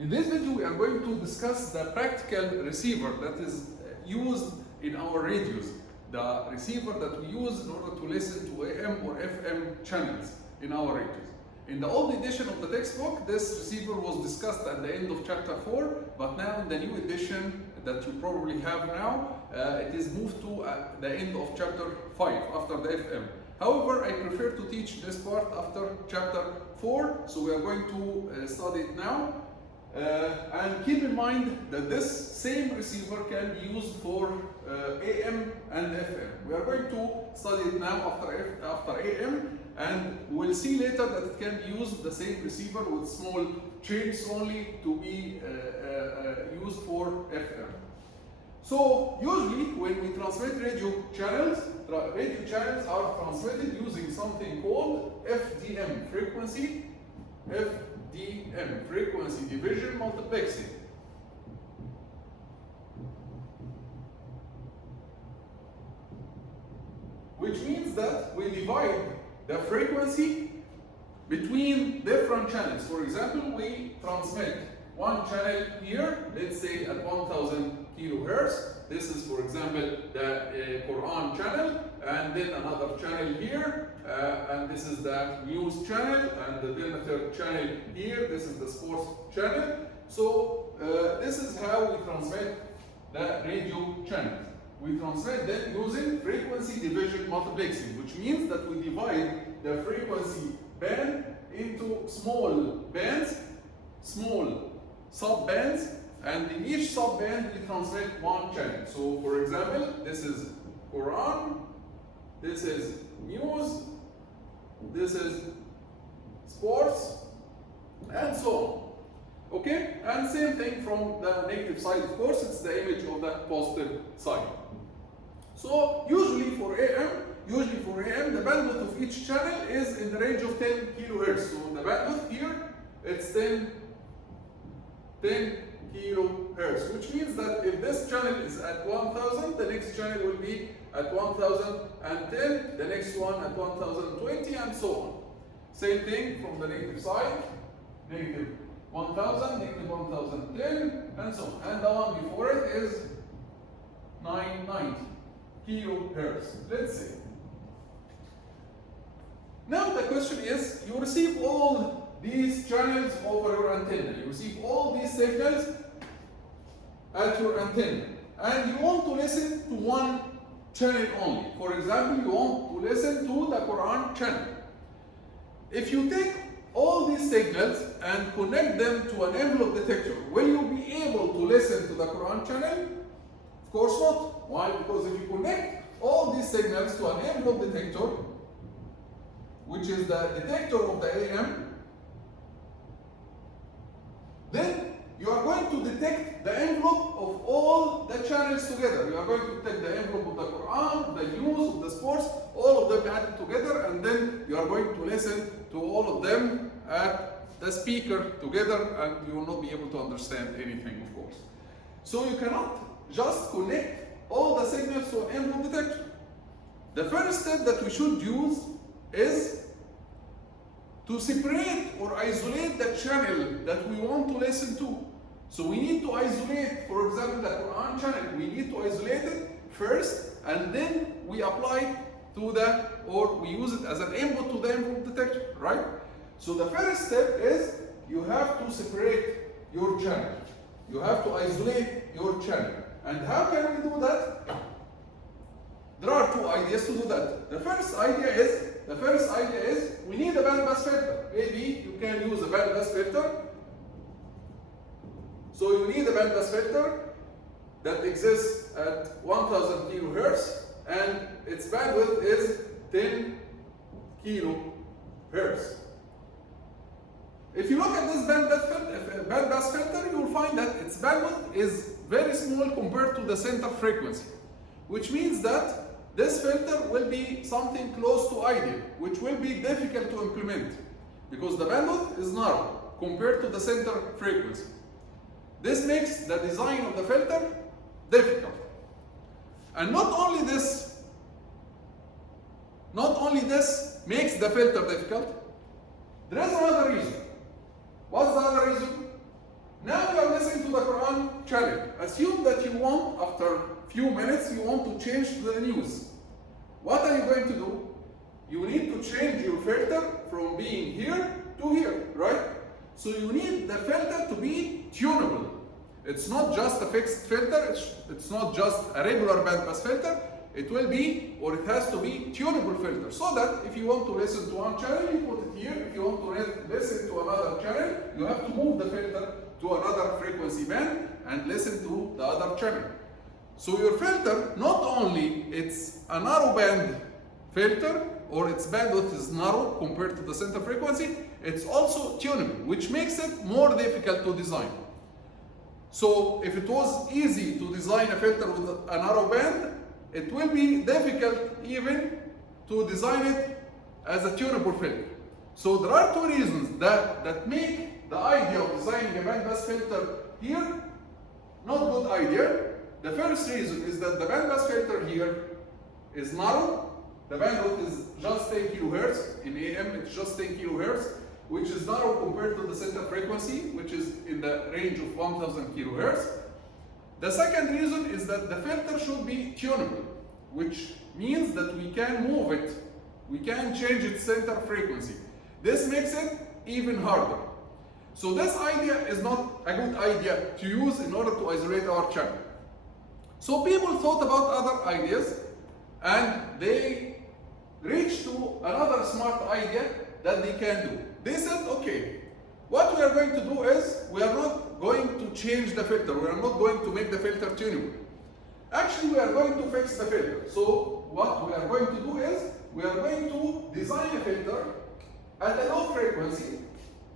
In this video, we are going to discuss the practical receiver that is used in our radios. The receiver that we use in order to listen to AM or FM channels in our radios. In the old edition of the textbook, this receiver was discussed at the end of chapter 4, but now in the new edition that you probably have now, it is moved to the end of chapter 5 after the FM. However, I prefer to teach this part after chapter 4, so we are going to study it now. And keep in mind that this same receiver can be used for AM and FM. We are going to study it now after AM, and we'll see later that it can be used the same receiver with small changes only to be used for FM. So usually when we transmit radio channels are transmitted using something called FDM, frequency division multiplexing. Which means that we divide the frequency between different channels. For example, we transmit one channel here, let's say at 1000 kilohertz. This is, for example, the Quran channel, and then another channel here, and this is the news channel, and then a third channel here. This is the sports channel. So this is how we transmit the radio channels. We transmit them using frequency division multiplexing, which means that we divide the frequency band into small bands, small sub-bands, and in each sub-band we transmit one channel. So for example, this is Quran, this is news, this is sports, and so on. Okay? And same thing from the negative side, of course, it's the image of the positive side. So usually for AM, the bandwidth of each channel is in the range of 10 kilohertz. So the bandwidth here, it's 10 kilohertz, which means that if this channel is at 1000, the next channel will be at 1010, the next one at 1020, and so on. Same thing from the negative side, negative 1000, negative 1010, and so on. And the one before it is 990 kilohertz, let's say. Now the question is, you receive all these channels over your antenna. You receive all these signals at your antenna, and you want to listen to one channel only. For example, you want to listen to the Quran channel. If you take all these signals and connect them to an envelope detector, will you be able to listen to the Quran channel? Of course not. Why? Because if you connect all these signals to an envelope detector, which is the detector of the AM, then you are going to detect the envelope of all the channels together. You are going to detect the envelope of the Quran, the news, of the sports, all of them added together, and then you are going to listen to all of them at the speaker together, and you will not be able to understand anything, of course. So you cannot just connect all the signals to an envelope detector. The first step that we should use is to separate or isolate the channel that we want to listen to. So we need to isolate, for example, the Quran channel. We need to isolate it first, and then we apply it to we use it as an input to the envelope detector, right? So the first step is you have to separate your channel. You have to isolate your channel. And how can we do that? There are two ideas to do that. The first idea is we need a bandpass filter. Maybe you can use a bandpass filter. So you need a bandpass filter that exists at 1000 kilohertz, and its bandwidth is 10 kilohertz. If you look at this bandpass filter, you will find that its bandwidth is very small compared to the center frequency, which means that this filter will be something close to ideal, which will be difficult to implement because the bandwidth is narrow compared to the center frequency. This makes the design of the filter difficult. And not only this makes the filter difficult, there is another reason. What's the other reason? Now assume that you want, after a few minutes, you want to change to the news. What are you going to do? You need to change your filter from being here to here, right? So you need the filter to be tunable. It's not just a fixed filter, it's not just a regular bandpass filter. It will be, or it has to be, tunable filter. So that if you want to listen to one channel, you put it here. If you want to listen to another channel, you have to move the filter to another frequency band and listen to the other channel. So your filter, not only it's a narrow band filter, or its bandwidth is narrow compared to the center frequency, it's also tunable, which makes it more difficult to design. So if it was easy to design a filter with a narrow band, it will be difficult even to design it as a tunable filter. So there are two reasons that make the idea of designing a bandpass filter here not a good idea. The first reason is that the bandpass filter here is narrow. The bandwidth is just 10 kilohertz. In AM, it's just 10 kilohertz, which is narrow compared to the center frequency, which is in the range of 1000 kilohertz. The second reason is that the filter should be tunable, which means that we can move it. We can change its center frequency. This makes it even harder. So this idea is not a good idea to use in order to isolate our channel. So people thought about other ideas, and they reached to another smart idea that they can do. They said, okay, what we are going to do is, we are not going to change the filter. We are not going to make the filter tunable. Actually, we are going to fix the filter. So what we are going to do is, we are going to design a filter at a low frequency.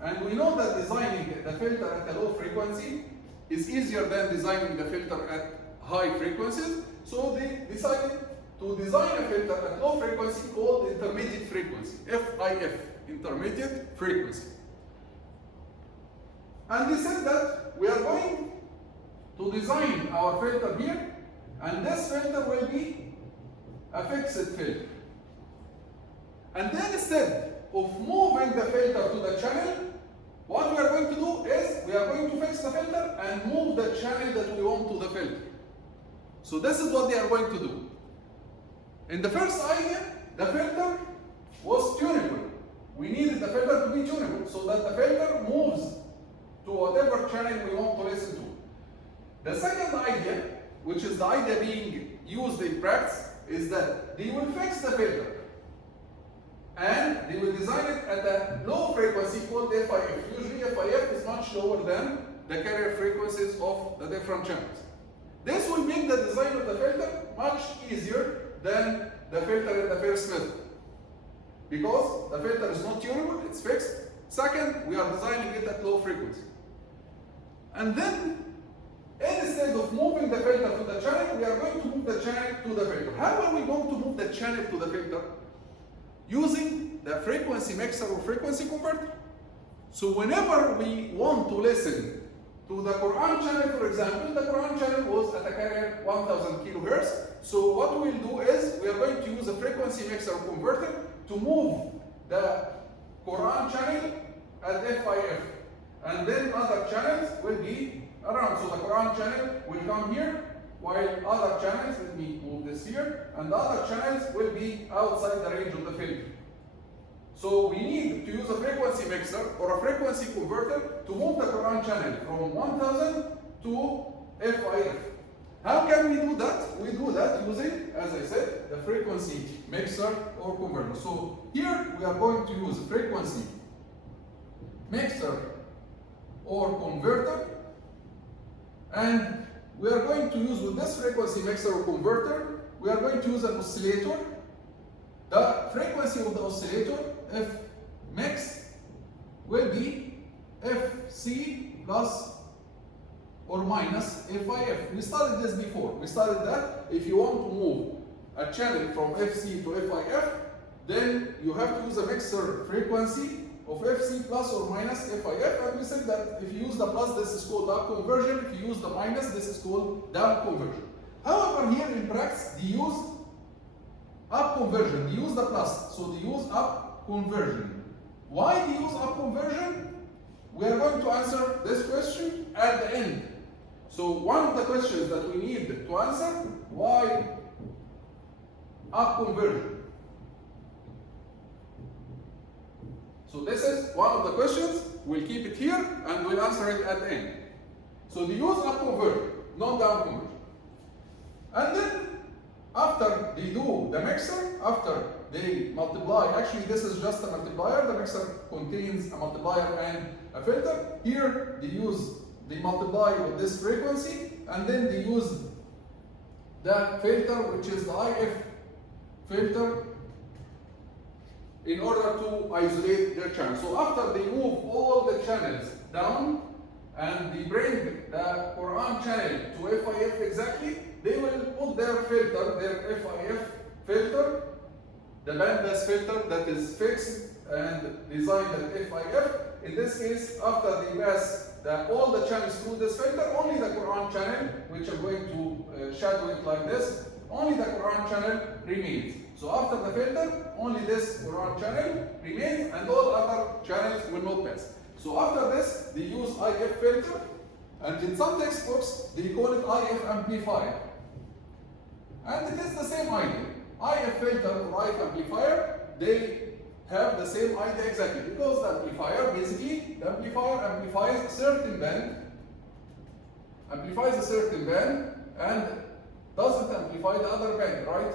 And we know that designing the filter at a low frequency is easier than designing the filter at high frequencies. So they decided to design a filter at low frequency called intermediate frequency, FIF, intermediate frequency. And they said that we are going to design our filter here, and this filter will be a fixed filter. And then instead of moving the filter to the channel, what we are going to do is, we are going to fix the filter and move the channel that we want to the filter. So this is what they are going to do. In the first idea, the filter was tunable. We needed the filter to be tunable so that the filter moves to whatever channel we want to listen to. The second idea, which is the idea being used in practice, is that they will fix the filter and they will design it at a low frequency called FIF. Usually FIF is much lower than the carrier frequencies of the different channels. This will make the design of the filter much easier than the filter in the first method, because the filter is not tunable, it's fixed. Second, we are designing it at low frequency. And then, instead of moving the filter to the channel, we are going to move the channel to the filter. How are we going to move the channel to the filter? Using the frequency mixer or frequency converter. So whenever we want to listen to the Quran channel, for example, the Quran channel was at a carrier 1000 kilohertz. So what we will do is, we are going to use a frequency mixer or converter to move the Quran channel at FIF. And then other channels will be around. So the Quran channel will come here, while other channels, let me move this here, and the other channels will be outside the range of the filter. So we need to use a frequency mixer or a frequency converter to move the Quran channel from 1000 to FIF. How can we do that? We do that using, as I said, the frequency mixer or converter. So here we are going to use frequency mixer or converter, and we are going to use, with this frequency mixer or converter, we are going to use an oscillator. The frequency of the oscillator, F mix, will be Fc plus or minus FIF. We studied this before. We studied that if you want to move a channel from Fc to FIF, then you have to use a mixer frequency of Fc plus or minus FIF, and we said that if you use the plus, this is called up conversion. If you use the minus, this is called down conversion. However, here in practice, they use up conversion. They use the plus, so they use up conversion. Why they use up conversion? We are going to answer this question at the end. So one of the questions that we need to answer, why up conversion? So this is one of the questions. We'll keep it here and we'll answer it at the end. So they use up conversion, not down conversion. And then after they do the mixer, after they multiply, actually this is just a multiplier, the mixer contains a multiplier and a filter. Here they multiply with this frequency, and then they use the filter, which is the IF filter, in order to isolate their channel. So after they move all the channels down and they bring the Quran channel to FIF exactly, they will put their filter, their FIF filter, the bandpass filter that is fixed and designed at FIF. In this case, after they pass all the channels through this filter, only the Quran channel, which I'm going to shadow it like this, only the Quran channel remains. So after the filter, only this Quran channel remains and all other channels will not pass. So after this, they use IF filter, and in some textbooks, they call it IF amplifier. And it is the same idea. IF filter or IF amplifier, they have the same idea exactly, because the amplifier, basically, the amplifier amplifies a certain band, and doesn't amplify the other band, right?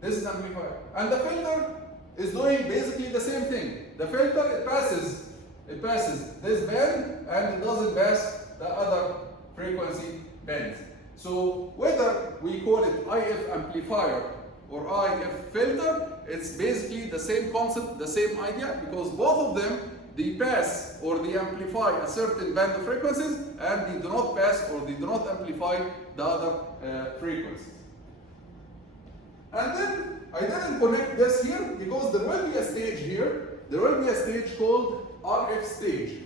This is amplifier. And the filter is doing basically the same thing. The filter, it passes this band and it doesn't pass the other frequency bands. So whether we call it IF amplifier or IF filter, it's basically the same concept, the same idea, because both of them, they pass or they amplify a certain band of frequencies, and they do not pass or they do not amplify the other frequencies. And then I didn't connect this here because there will be a stage here. There will be a stage called RF stage.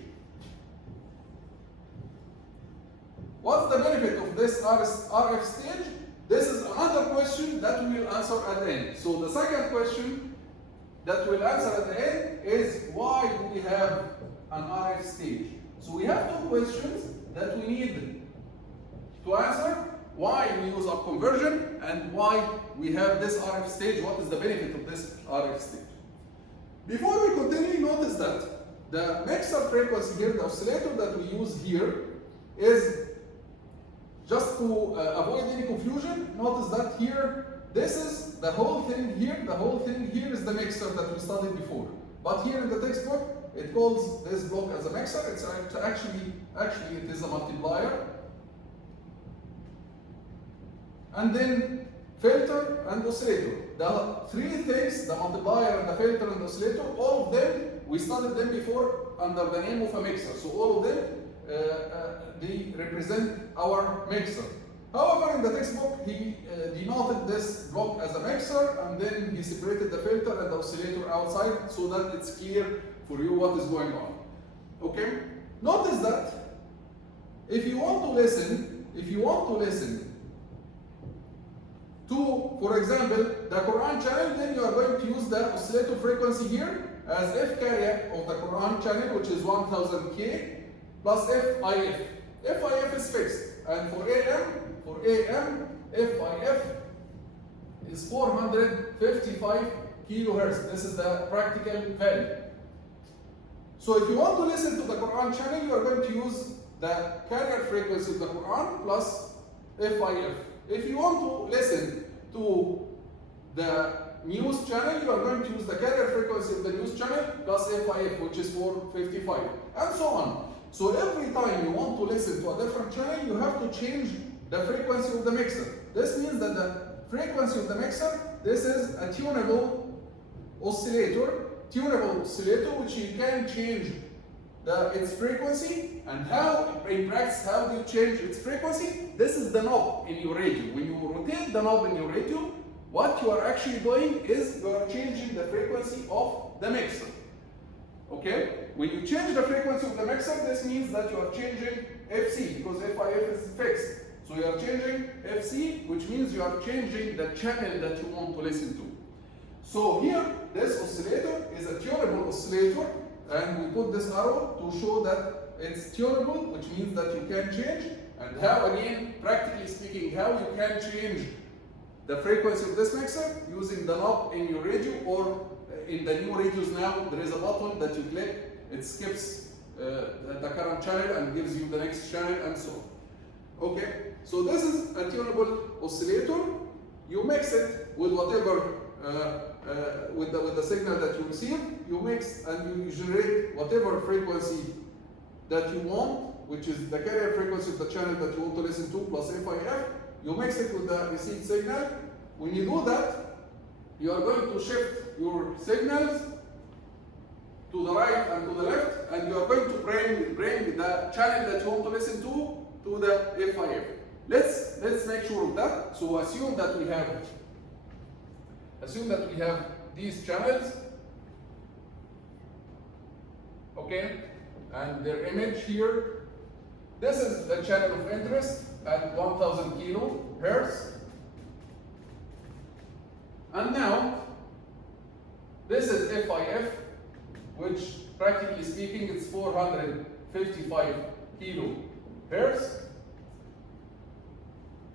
What's the benefit of this RF stage? This is another question that we will answer at the end. So the second question that we'll answer at the end is, why do we have an RF stage? So we have two questions that we need to answer. Why we use up conversion and why we have this RF stage, what is the benefit of this RF stage. Before we continue, notice that the mixer frequency here, the oscillator that we use here, is just to avoid any confusion. Notice that here, this is the whole thing here, is the mixer that we studied before. But here in the textbook, it calls this block as a mixer. It's actually it is a multiplier. And then filter and oscillator. The three things, the multiplier and the filter and the oscillator, all of them, we studied them before under the name of a mixer. So all of them, they represent our mixer. However, in the textbook, he denoted this block as a mixer, and then he separated the filter and the oscillator outside so that it's clear for you what is going on. Okay? Notice that if you want to listen to, for example, the Quran channel, then you are going to use the oscillator frequency here as F carrier of the Quran channel, which is 1000K, plus FIF. FIF is fixed, and for AM, FIF is 455 kilohertz. This is the practical value. So if you want to listen to the Quran channel, you are going to use the carrier frequency of the Quran plus FIF. If you want to listen to the news channel, you are going to use the carrier frequency of the news channel plus FIF, which is 455, and so on. So every time you want to listen to a different channel, you have to change the frequency of the mixer. This means that the frequency of the mixer, this is a tunable oscillator, which you can change its frequency. And how, in practice, how do you change its frequency? This is the knob in your radio. When you rotate the knob in your radio, what you are actually doing is you are changing the frequency of the mixer. Okay? When you change the frequency of the mixer, this means that you are changing FC, because FIF is fixed. So you are changing FC, which means you are changing the channel that you want to listen to. So here, this oscillator is a tunable oscillator, and we put this arrow to show that it's tunable, which means that you can change. And how, again, practically speaking, how you can change the frequency of this mixer using the knob in your radio, or in the new radios now, there is a button that you click, it skips the current channel and gives you the next channel and so on. Okay, so this is a tunable oscillator. You mix it with whatever, with the signal that you receive, you mix and you generate whatever frequency that you want, which is the carrier frequency of the channel that you want to listen to, plus FIF. You mix it with the received signal. When you do that, you are going to shift your signals to the right and to the left, and you are going to bring the channel that you want to listen to the FIF. Let's make sure of that. So assume that we have these channels, okay, and their image here. This is the channel of interest at 1000 kilohertz. And now, this is FIF, which practically speaking is 455 kilohertz.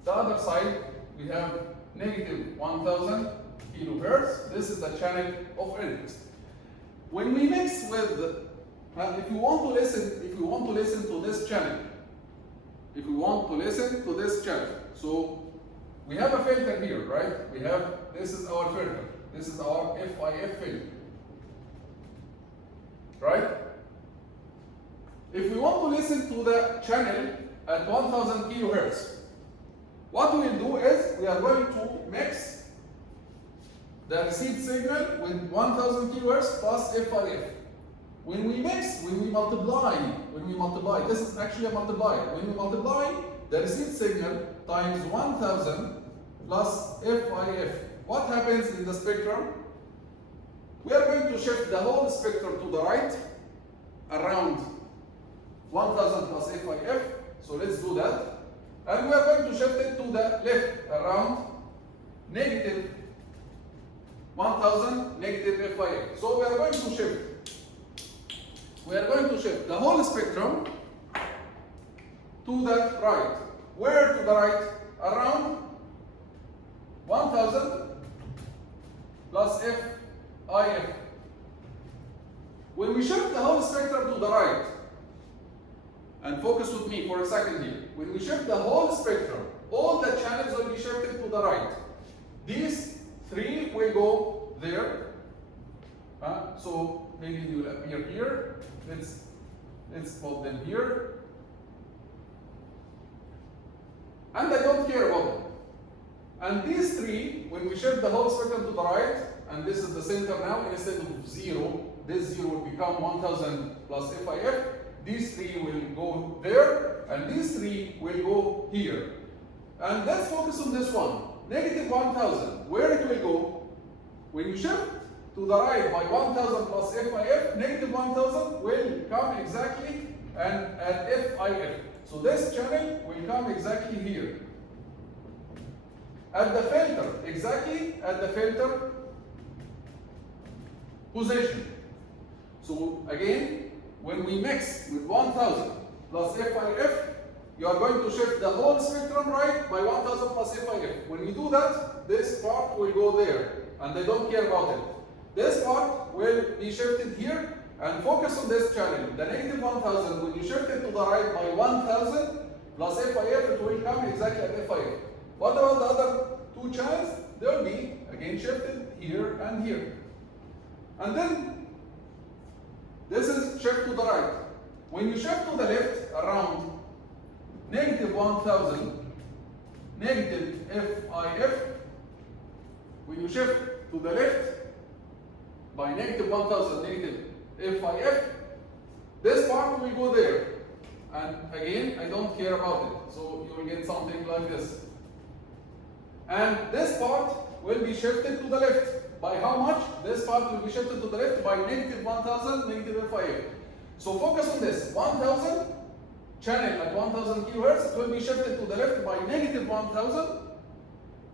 The other side, we have negative 1000 kilohertz. This is the channel of interest. When we mix with, if you want to listen to this channel, so we have a filter here, right? This is our filter. This is our FIF filter, right? If we want to listen to the channel at 1000 kilohertz, what we will do is we are going to mix the received signal with 1000 kilohertz plus FIF. When we multiply, this is actually a multiplier. When we multiply the received signal times 1000 plus FIF, what happens in the spectrum? We are going to shift the whole spectrum to the right around 1000 plus FIF. So let's do that. And we are going to shift it to the left around negative 1000 negative FIF. So we are going to shift the whole spectrum to the right. Where to the right? Around 1000 plus FIF. When we shift the whole spectrum to the right, and focus with me for a second here. When we shift the whole spectrum, all the channels will be shifted to the right. These three will go there. So maybe they will appear here. Let's put them here. And I don't care about them. And these three, when we shift the whole spectrum to the right, and this is the center now, instead of 0, this 0 will become 1000 plus FIF. These three will go there, and these three will go here. And let's focus on this one. Negative 1000, where it will go? When you shift to the right by 1000 plus FIF, negative 1000 will come exactly and at FIF. So this channel will come exactly here. At the filter, exactly at the filter position. So again, when we mix with 1000 plus FIF, you are going to shift the whole spectrum right by 1000 plus FIF. When you do that, this part will go there, and they don't care about it. This part will be shifted here, and focus on this channel. The negative 1000, when you shift it to the right by 1000 plus FIF, it will come exactly at FIF. What about the other two channels? They will be again shifted here and here. And then this is shift to the right. When you shift to the left around negative 1000, negative FIF, when you shift to the left by negative 1000, negative FIF, this part will go there. And again, I don't care about it. So you will get something like this. And this part will be shifted to the left. By how much? This part will be shifted to the left by negative 1000, negative FIF. So focus on this. 1000 channel at 1000 kilohertz, it will be shifted to the left by negative 1000,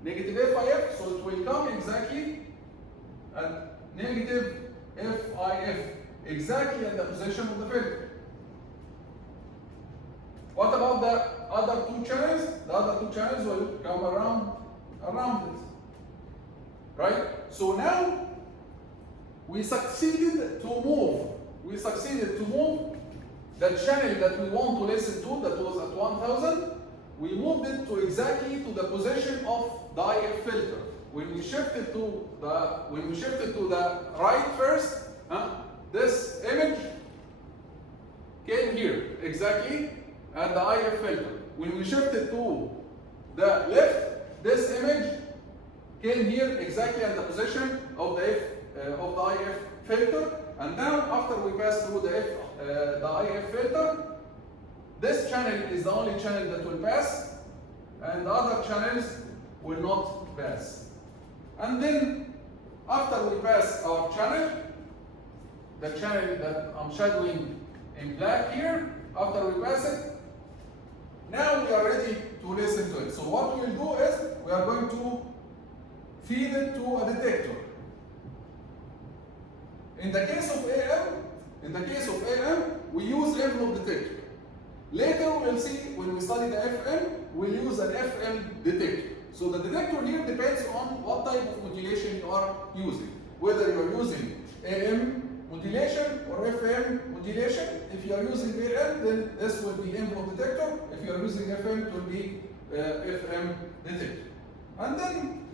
negative FIF. So it will come exactly at negative FIF. exactly at the position of the filter. What about the other two channels? The other two channels will come around it. Right? So now we succeeded to move the channel that we want to listen to, that was at 1000, we moved it to exactly to the position of the IF filter. When we shifted to the right first, this image came here exactly at the IF filter. When we shifted to the left, this image came here exactly at the position of the IF filter. And now, after we pass through the IF filter, this channel is the only channel that will pass, and the other channels will not pass. And then, after we pass our channel, the channel that I'm shadowing in black here, after we pass it, now we are ready to listen to it. So what we'll do is, we are going to feed it to a detector. In the case of AM, we use envelope detector. Later we'll see, when we study the FM, we'll use an FM detector. So the detector here depends on what type of modulation you are using. Whether you're using AM modulation or FM modulation. If you are using AM, then this will be envelope detector. If you are using FM, it will be FM detector. And then,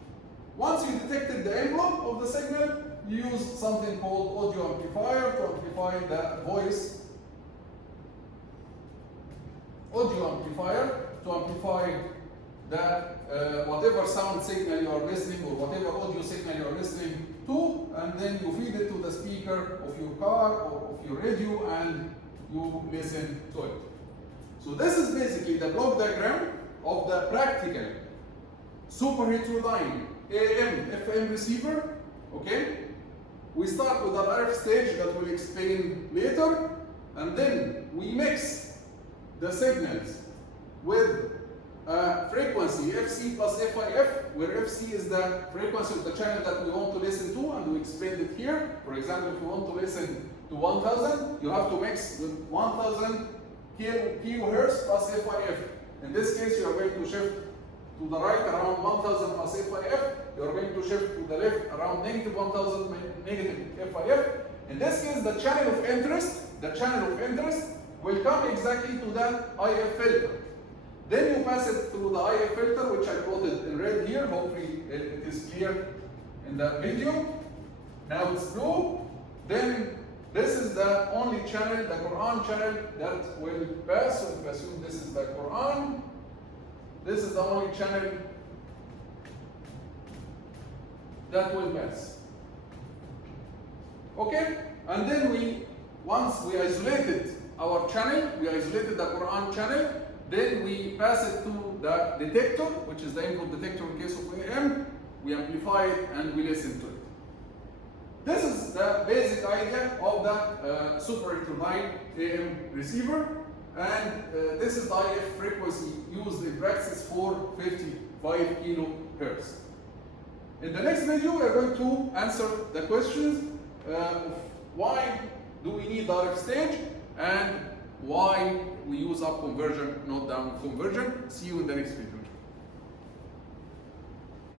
once you detected the envelope of the signal, you use something called audio amplifier to amplify the voice. Audio amplifier to amplify the whatever sound signal you are listening, or whatever audio signal you are listening to, and then you feed it to the speaker of your car or of your radio, and you listen to it. So this is basically the block diagram of the practical super heterodyne AM FM receiver. Okay, we start with the RF stage that we'll explain later, and then we mix the signals with frequency FC plus FIF, where FC is the frequency of the channel that we want to listen to, and we explained it here. For example, if you want to listen to 1000, you have to mix with 1000 kilohertz plus FIF. In this case, you are going to shift to the right around 1000 plus FIF. You are going to shift to the left around negative 1000 negative FIF. In this case, the channel of interest will come exactly to the IF filter. Then you pass it through the IF filter, which I plotted in red here. Hopefully it is clear in the video. Now it's blue. Then this is the only channel, the Quran channel, that will pass. So if you assume this is the Quran, this is the only channel that will pass. Okay? And then once we isolated our channel, we isolated the Quran channel, then we pass it to the detector, which is the input detector in case of AM. We amplify it and we listen to it. This is the basic idea of the super heterodyne AM receiver, and this is the IF frequency used in practice for 55 kilohertz. In the next video, we are going to answer the questions of why do we need the RF stage, and why we use up conversion, not down conversion. See you in the next video.